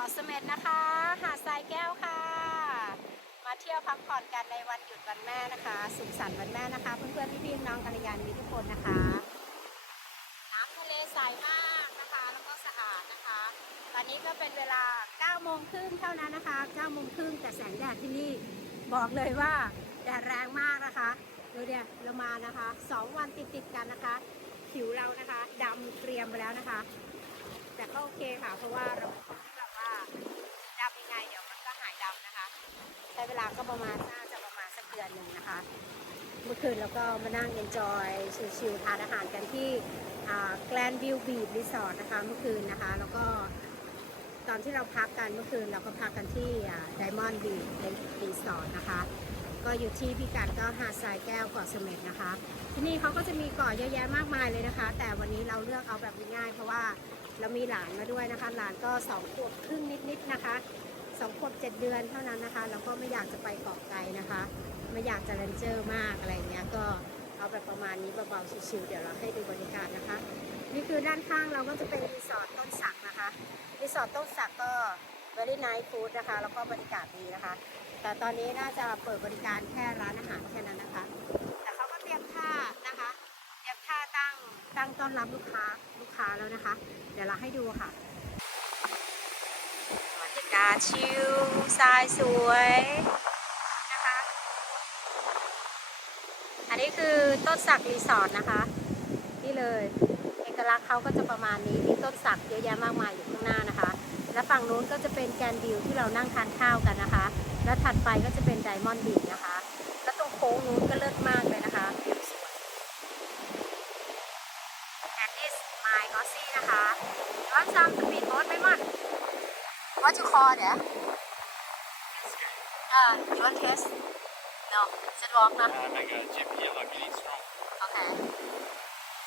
าะเสม็ดนะคะ หาดทรายแก้วค่ะ มาเที่ยวพักผ่อนกันในวันหยุดวันแม่นะคะ สุขสันต์วันแม่นะคะ เพื่อนๆพี่ๆน้องกัลยาณมิตรทุกคนนะคะ น้ำทะเลใสมากนะคะ แล้วก็สะอาดนะคะ ตอนนี้ก็เป็นเวลา9โมงครึ่งเท่านั้นนะคะ9โมงครึ่งแต่แสงแดดที่นี่บอกเลยว่าแดดแรงมากนะคะดูเดี๋ยเรามานะคะ 2 วันติดติดกันนะคะ ผิวเรานะคะดำเกรียมไปแล้วนะคะ แต่ก็โอเคค่ะเพราะว่าเราดำยังไงเดี๋ยวมันก็หายดำนะคะ ใช้เวลาก็ประมาณน่าจะประมาณสักเดือนหนึ่งนะคะ เมื่อคืนเราก็มานั่งเอนจอยชิลๆทานอาหารกันที่แกลนวิวบีดรีสอร์ทนะคะเมื่อคืนนะคะ แล้วก็ตอนที่เราพักกันเมื่อคืนเราก็พักกันที่ไดมอนด์บีดรีสอร์ทนะคะ ก็อยู่ที่พิกัดก็หาดทรายแก้วเกาะเสม็ดนะคะ ที่นี่เขาก็จะมีเกาะเยอะแยะมากมายเลยนะคะ แต่วันนี้เราเลือกเอาแบบง่ายๆเพราะว่าเรามีหลานมาด้วยนะคะ หลานก็สองขวบครึ่งนิดๆนะคะ สองขวบเจ็ดเดือนเท่านั้นนะคะ แล้วก็ไม่อยากจะไปเกาะไกลนะคะ ไม่อยากจะเรนเจอร์มากอะไรเงี้ยก็เอาแบบประมาณนี้เบาๆชิวๆเดี๋ยวเราให้ดูบรรยากาศนะคะ นี่คือด้านข้างเราก็จะเป็นรีสอร์ทต้นสักนะคะรีสอร์ทต้นสักก็ very nice food นะคะ แล้วก็บรรยากาศดีนะคะ แต่ตอนนี้น่าจะเปิดบริการแค่ร้านอาหารแค่นั้นนะคะ แต่เขาก็เตรียมท่านะคะเตรียมท่าตั้งตั้งต้อนรับลูกค้าลูกค้าแล้วนะคะ เดี๋ยวเราให้ดูค่ะาชิลทรายสวยนะคะ อันนี้คือต้นสักรีสอร์ทนะคะ นี่เลยเอกลักษณ์เขาก็จะประมาณนี้มีต้นสักเยอะแยะมากมายอยู่ข้างหน้านะคะ และฝั่งนู้นก็จะเป็นแกนวิวที่เรานั่งทานข้าวกันนะคะ แล้วถัดไปก็จะเป็นไดมอนด์บีนะคะ แล้วตรงโค้งนู้นก็เลิศมากเลยนะคะวิวสวย and this my g o s s y นะคะ you want some speedboat ไหมมัน what you call it เอ่อ you want test no just walk นะ Uh, like a GP, like really strong. โอเค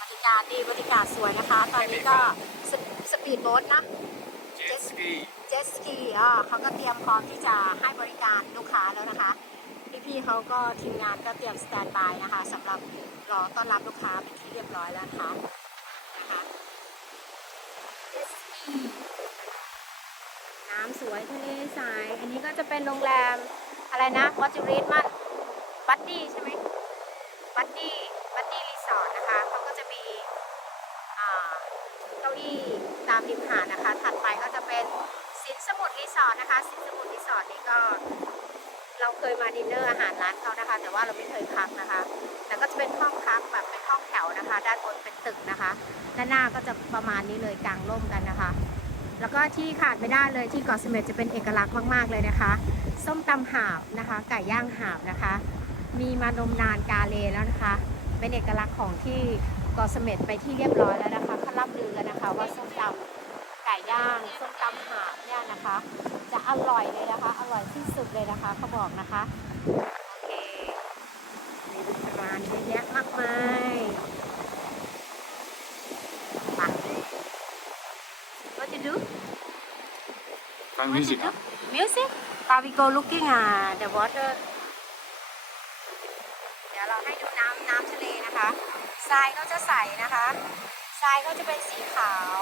บรรยากาศดีบรรยากาศสวยนะคะ ตอนนี้ก็สสปีดโบ๊ทนะ Jet ski. เจตสกีอ่าเขาก็เตรียมพร้อมที่จะให้บริการลูกค้าแล้วนะคะ พี่ๆเขาก็ทีมงานก็เตรียมสแตนบายนะคะสำหรับรอต้อนรับลูกค้าเป็นที่เรียบร้อยแล้วนะคะนะคะเจตสกี น้ำสวยทะเลทราย อันนี้ก็จะเป็นโรงแรมอะไรนะวอจูรีดมันบัดดี้ใช่ไหมบัดดี้บัดดี้รีสอร์ทนะคะเขาก็จะมีเก้าอี้ตามริมหาดนะคะ ถัดไปก็จะเป็นสินสมุทรรีสอร์ทนะคะ สินสมุทรรีสอร์ทนี่ก็ เราเคยมาดินเนอร์อาหารร้านเขานะคะ แต่ว่าเราไม่เคยพักนะคะ แต่ก็จะเป็นห้องพักแบบเป็นห้องแถวนะคะ ด้านบนเป็นตึกนะคะ ด้านหน้าก็จะประมาณนี้เลยกลางร่มกันนะคะ แล้วก็ที่ขาดไม่ได้เลยที่เกาะเสม็ดจะเป็นเอกลักษณ์มาก ๆ เลยนะคะ ส้มตำหาบนะคะ ไก่ย่างหาบนะคะ มีมานมนานกาเลแล้วนะคะ เป็นเอกลักษณ์ของที่เกาะเสม็ดไปที่เรียบร้อยแล้วนะคะเขารับลือกันนะคะ ว่าส้มตำไก่ย่างส้มตำหาบเนี่ยนะคะ จะอร่อยเลยนะคะ อร่อยที่สุดเลยนะคะเขาบอกนะคะโอเคมีร้านเยอะแยะมากมายไป What to do? Fun What music. to do? Music? Are we go looking at the water? เดี๋ยวเราให้ดูน้ำน้ำทะเลนะคะ ทรายก็จะใสนะคะ ทรายก็จะเป็นสีขาว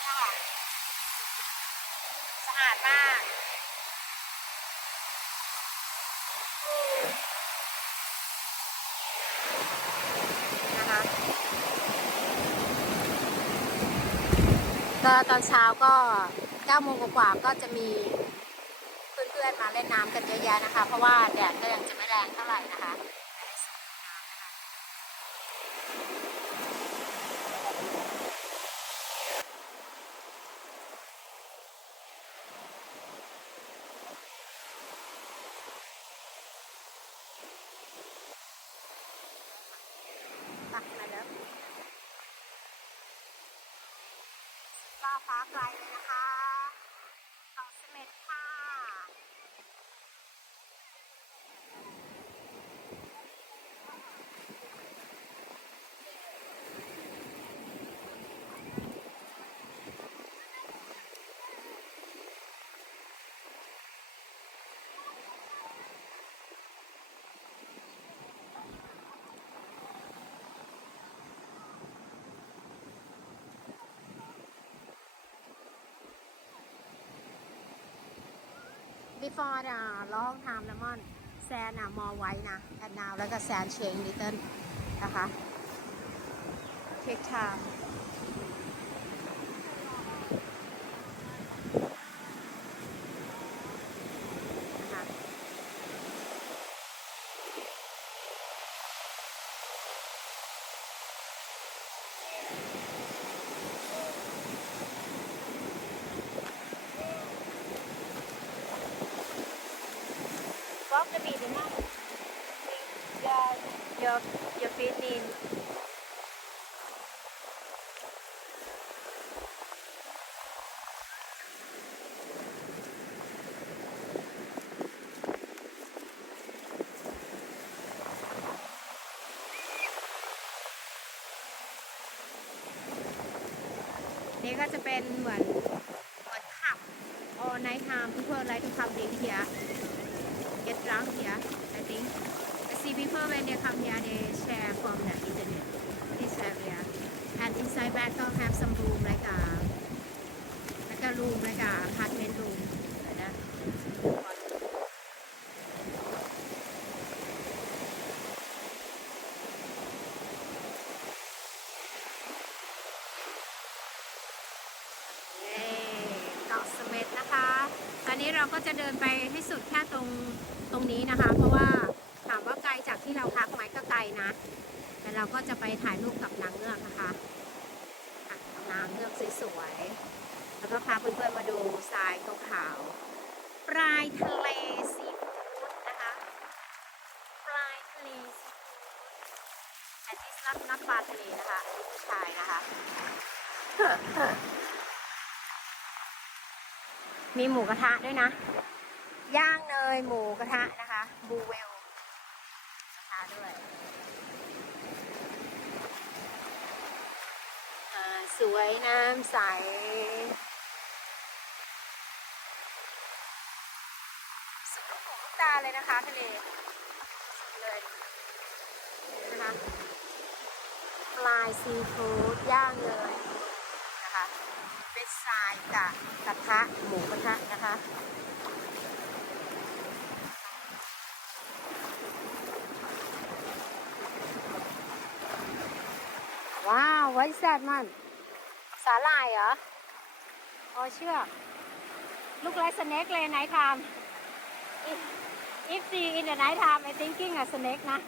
เนี่ยค่ะสะอาดมาก นะคะ ก็ตอนเช้าก็9โมงกว่าก็จะมีเพื่อนๆมาเล่นน้ำกันเยอะแยะนะคะ เพราะว่าแดดก็ยังจะไม่แรงเท่าไหร่นะคะ ตักมาแล้ว ฟ้าไกลเลยนะคะ before the long time นะมอนแซนอะมอไว้นะ and now แล้วก็แซน change little นะคะ take time walk the beat enough your your your feet in นี่ก็จะเป็นเหมือนเหมือนขับ all night time people like to come drink here get drunk here I think I see people when they come here they share from the internet this area and inside Bangkok have some room like a like a room like a apartment room นะเสม็ดนะคะ ตอนนี้เราก็จะเดินไปให้สุดแค่ตรงตรงนี้นะคะ เพราะว่า ถามว่าไกลจากที่เราพักไหมก็ไกลนะ แต่เราก็จะไปถ่ายรูปกับนางเงือกนะคะนางเงือกสวยๆ แล้วก็พาเพื่อนๆมาดูทรายขาวๆ ปลายทะเลซีฟูดนะคะ ปลายทะเลซีฟูดอันนี้นักนักปลาทะเลนะคะ อันนี้ผู้ชายนะคะ มีหมูกระทะด้วยนะย่างเนยหมูกระทะนะคะ บูเวลกระทะด้วยอ่า สวยน้ำใส สุดลูกหูลูกตาเลยนะคะทะเลเลยนะคะปลายซีฟู้ดย่างเลยนะคะเป็นทรายกับกระทะหมูกระทะนะคะว้าวไว้แซดมัน สาหร่ายเหรอ อ๋อเชื่อกลูกไรสเน็กเลยไนท์ไทม์ if see in the night time I thinking a snake นะ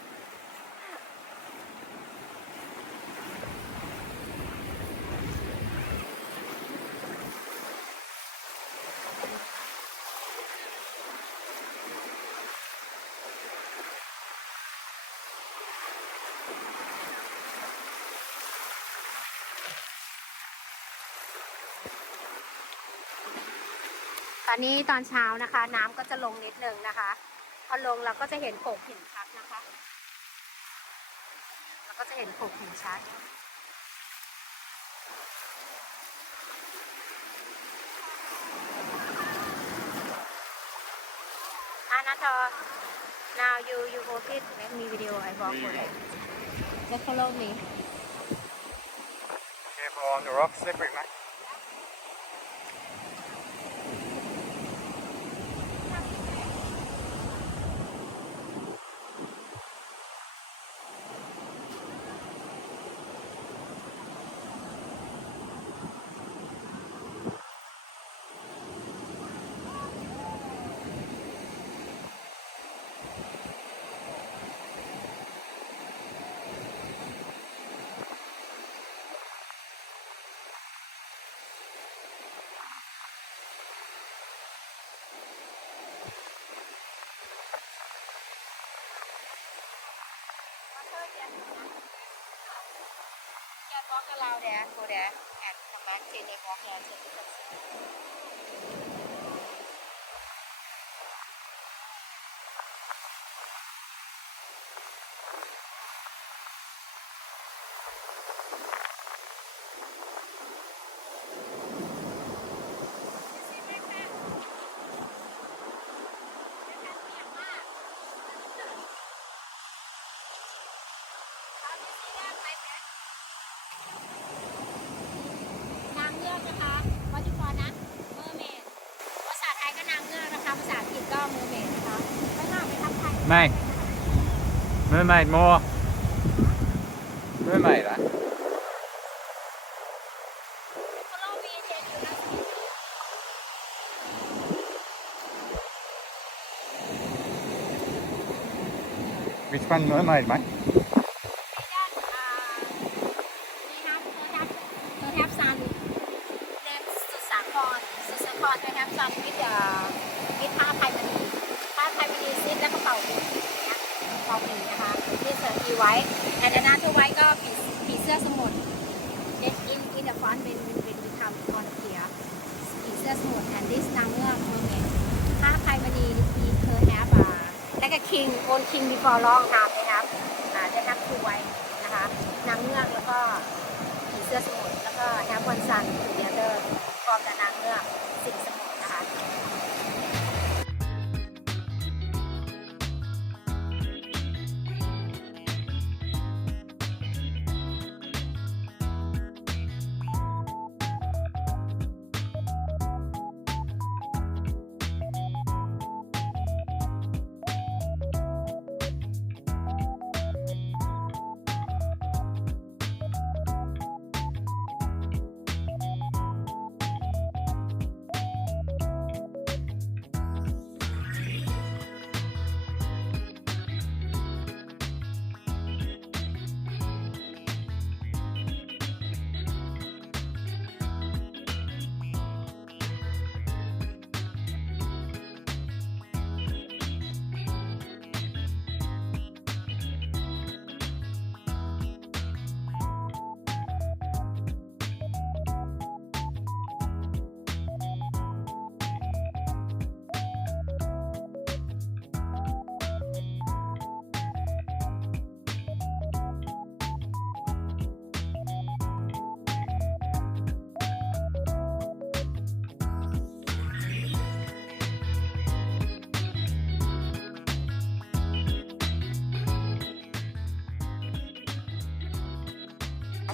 อนนี้ตอนเช้านะคะ น้ำก็จะลงนิดนึงนะคะ พอลงเราก็จะเห็นโขกหินชัดนะคะ เราก็จะเห็นโขกหินชัดอานาทอ now you you hold it make me video I walk for it just follow me Careful on the rock, slippery, mate. Allow that, go there, and come back. Can they walk there? Take the picture. How do you see that, my friend? นางเงือกนะคะวัตถุกรนะ โอ ภาษาอังกฤษก็เมอร์เมดนะคะไปหน้าไปทักทายไม่ Mermaid more. Mermaid, eh? โคโลมีเชนอยู่นะ Which one mermaid, mate? มีฮับเธอฮับเธอฮับซันเนมสุสาครสุสาครเธอฮับซันวิดเอ่ อวิดผ้าไทยมณีผ้าไทยมณีซิดแล้วก็เป่าหูนะเป่าหูนะคะนี่เสือพีไว้แต่ดานนาตัวไว้ก็ผีผีเสื้อสมุทร in in in the front when when we come on here ผีเสื้อสมุทร and this นางเงือก mermaid ผ้าไทยมณีมีเธอแฮปอ่าแล้วก็ king own king before long time นะครับอ่าได้ฮับทูไว้นะคะนางเงือกแล้วก็ผีเสื้อสมุทรแล้วก็แฮปวันซันทูเกเตอร์พร้อมกับนางเงือกสิงสมุทรนะคะ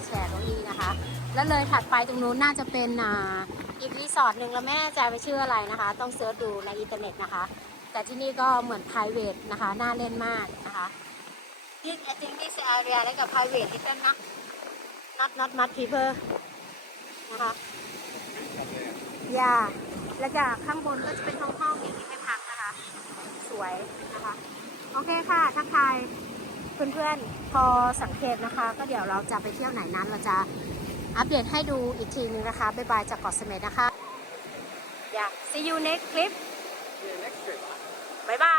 แชร์ตรงนี้นะคะ แล้วเลยถัดไปตรงนู้นน่าจะเป็นอ,อีกรีสอร์ทหนึ่งแล้วแม่แจไปชื่ออะไรนะคะ ต้องเสิร์ชดูในอินเทอร์เน็ตนะคะ แต่ที่นี่ก็เหมือน p r i v a t นะคะน่าเล่นมากนะคะ This I think this area แล้วกับ private ที่เป็นนะ not not much people นะคะยาแล้วจากข้างบนก็จะเป็นห้องห้องๆอย่างที่ไปพักนะคะ สวยนะคะ โอเคค่ะ ทักทาย เพื่อนๆ พอสังเกตนะคะ ก็เดี๋ยวเราจะไปเที่ยวไหนนั้นเราจะอัปเดตให้ดูอีกทีนึงนะคะ บ๊ายบายจากเกาะเสม็ดนะคะ อยาก see you next clip next trip บ๊ายบาย